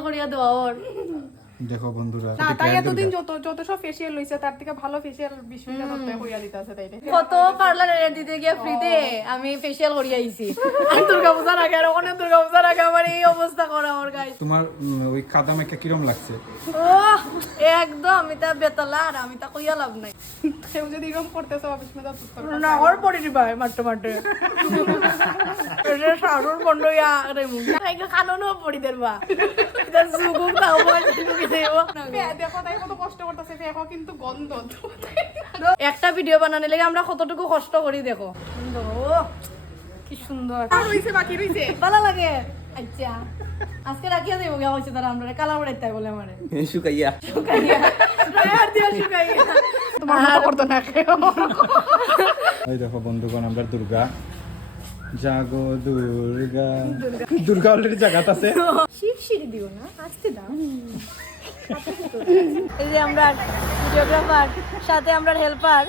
করিয়া দেওয়া ওর দেখো বন্ধুরা না তাই এতদিন যত সব ফেসিয়াল লইছে তার থেকে ভালো ফেসিয়াল বিশ্বটা করতে হইয়া দিতেছে তাইলে কত পার্লারে দিতে গিয়ে ফ্রিতে আমি ফেসিয়াল করিয়া আইছি দুর্গা পূজার আগে আর অনেক দুর্গা পূজার আগে আমার এই অবস্থা করা আমার গায়ে তোমার ওই কাদা মেখে কিরম লাগছে? একদম এটা বেতলা আর আমি তা কইয়া লাভ নাই কেউ যদি এরকম করতেছে অফিস মে যা না ওর পড়ে দিবা মারতে মারতে এটা সারুর বন্ধ ইয়া রে মুখ আইগা কাননো পড়ি দেবা এটা জুগু তাও বল ঢুকে দেব দেখো তাই কত কষ্ট করতেছে ফেকো কিন্তু গন্ধ একটা ভিডিও বানানোর লাগে আমরা কতটুকু কষ্ট করি দেখো ও কি সুন্দর রইছে বাকি রইছে ভালো লাগে আচ্ছা আজকে রাখিয়া দেবো গা হইছে তারা আমরা কালার বাড়াইতে বলে আমারে শুকাইয়া শুকাইয়া আর দিও শুকাইয়া তোমার মতো করতে না এই দেখো বন্ধুগণ আমরা দুর্গা জাগো দুর্গা দুর্গা অলরেডি জায়গাত আছে শিরশিরি দিও না আসতে দাও এই যে আমরা ভিডিওগ্রাফার সাথে আমরা হেল্পার